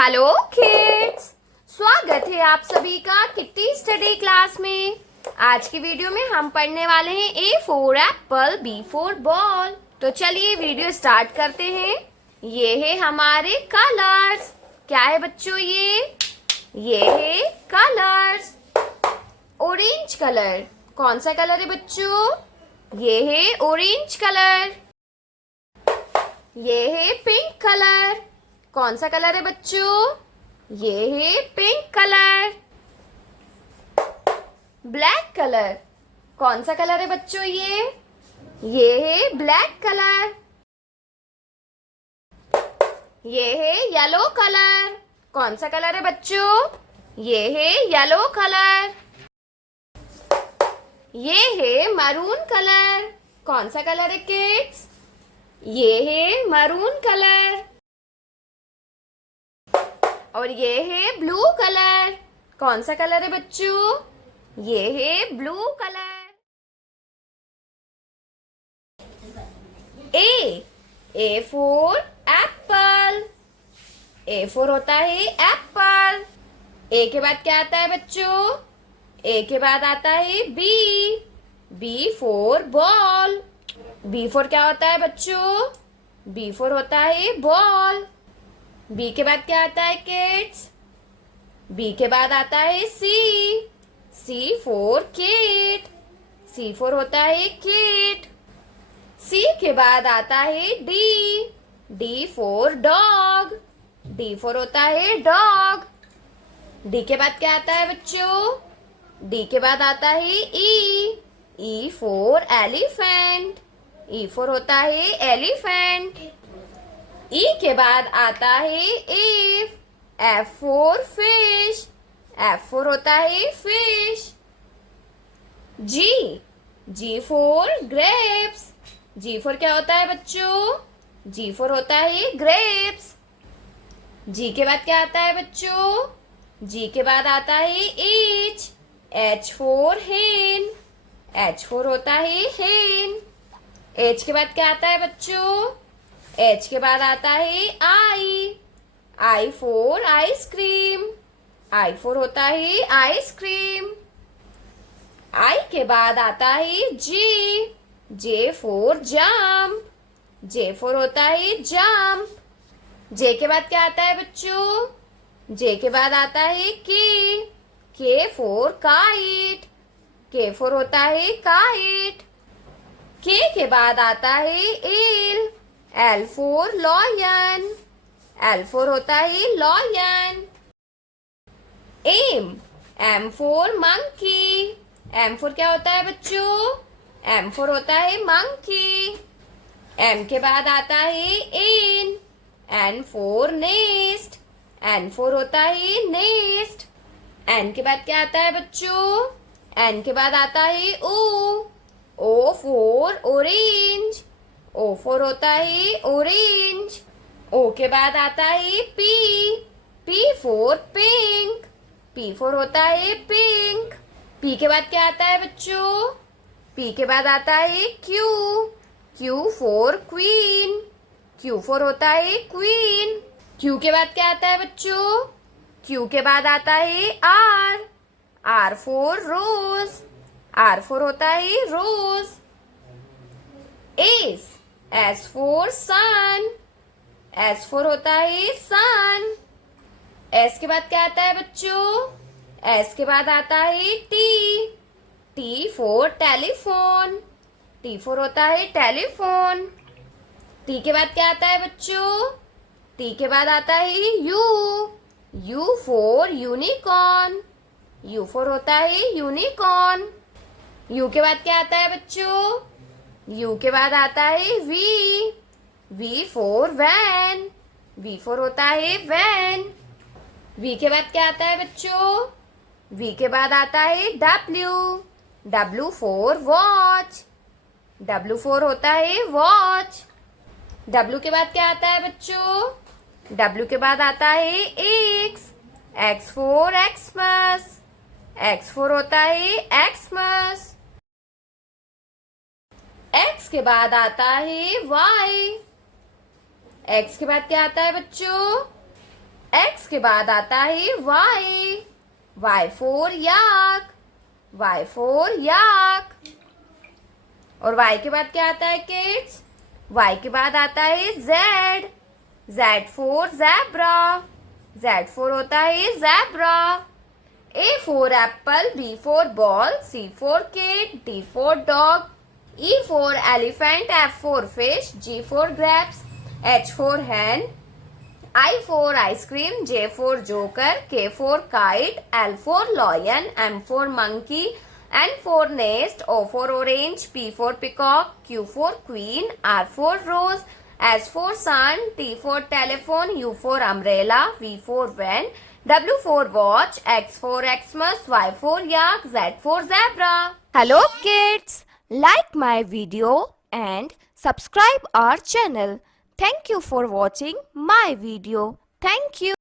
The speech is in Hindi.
हेलो किड्स, स्वागत है आप सभी का किट्टी स्टडी क्लास में। आज की वीडियो में हम पढ़ने वाले हैं A for apple, B for ball. तो चलिए वीडियो स्टार्ट करते हैं। ये है हमारे कलर्स। क्या है बच्चों ये है कलर्स। ऑरेंज कलर, कौन सा कलर है बच्चों? ये है ऑरेंज कलर। ये है पिंक कलर, कौन सा कलर है बच्चों? ये है पिंक कलर। ब्लैक कलर, कौन सा कलर है बच्चों? ये है ब्लैक कलर। ये है येलो कलर, कौन सा कलर है बच्चों? ये है येलो कलर। ये है मरून कलर, कौन सा कलर है किड्स? ये है मरून कलर। और ये है ब्लू कलर, कौन सा कलर है बच्चों? ये है blue colour. A for Apple. A for होता है एप्पल। ए के बाद क्या आता है बच्चों? ए के बाद आता है B for ball. B for क्या होता है बच्चों? बी फॉर होता है बॉल। बी के बाद क्या आता है किड्स? बी के बाद आता है सी फॉर किट। सी फॉर होता है किट। सी के बाद आता है D for dog. D for होता है डॉग। डी के बाद क्या आता है बच्चों? डी के बाद आता है E for elephant. E for होता है एलिफेंट। ई के बाद आता है F for fish. F for होता है fish. G for grapes. G for क्या होता है बच्चों? जी फॉर होता है ग्रेप्स। जी के बाद क्या आता है बच्चों? जी के बाद आता है एच फॉर हेन। एच फॉर होता है हेन। एच के बाद क्या आता है बच्चों? एच के बाद आता है I for ice cream. I for होता है आइसक्रीम। आई के बाद आता है J for jump. J for होता है जंप। जे के बाद क्या आता है बच्चों? जे के बाद आता है के फॉर काइट। के फॉर होता है काइट। के बाद आता है L for lion. L for होता है lion. M for monkey. M for क्या होता है बच्चों? एम फॉर होता है मंकी। एम के बाद आता है N for nest. N for होता है नेस्ट। एन के बाद क्या आता है बच्चों? एन के बाद आता है O for orange. O for होता है ऑरेंज। ओ के बाद आता है P for pink. P for होता है पिंक। पी के बाद क्या आता है बच्चों? पी के बाद आता है Q for queen. Q for होता है क्वीन। क्यू के बाद क्या आता है बच्चों? क्यू के बाद आता है R for rose. R for होता है rose. S for sun. S for होता है सन। एस के बाद क्या आता है बच्चों? एस के बाद आता है T for telephone. T for होता है टेलीफोन। टी के बाद क्या आता है बच्चों? टी के बाद आता है you for unicorn. You for होता है यूनिकॉर्न। यू के बाद क्या आता है बच्चों? यू के बाद आता है V for van. V for होता है वैन। वी के बाद क्या आता है बच्चों? वी के बाद आता है W for watch. W for होता है वॉच। डब्ल्यू के बाद क्या आता है बच्चों? डब्ल्यू के बाद आता है x for Xmas. X for होता है एक्समस। एक्स के बाद आता है वाई। एक्स के बाद क्या आता है बच्चों? X के बाद आता है Y. Y for yak. Y for yak. और Y के बाद क्या आता है किड्स? Y के बाद आता है Z. Z for zebra. Z for होता है zebra. A for apple, B for ball, C for kid, D for dog, E for elephant, F for fish, G for grapes, H for hen, I for ice cream, J for joker, K for kite, L for lion, M for monkey, N for nest, O for orange, P for peacock, Q for queen, R for rose, S for sun, T for telephone, U for umbrella, V for van, W for watch, X for Xmas, Y for yak, Z for zebra. Hello kids, like my video and subscribe our channel. Thank you for watching my video. Thank you.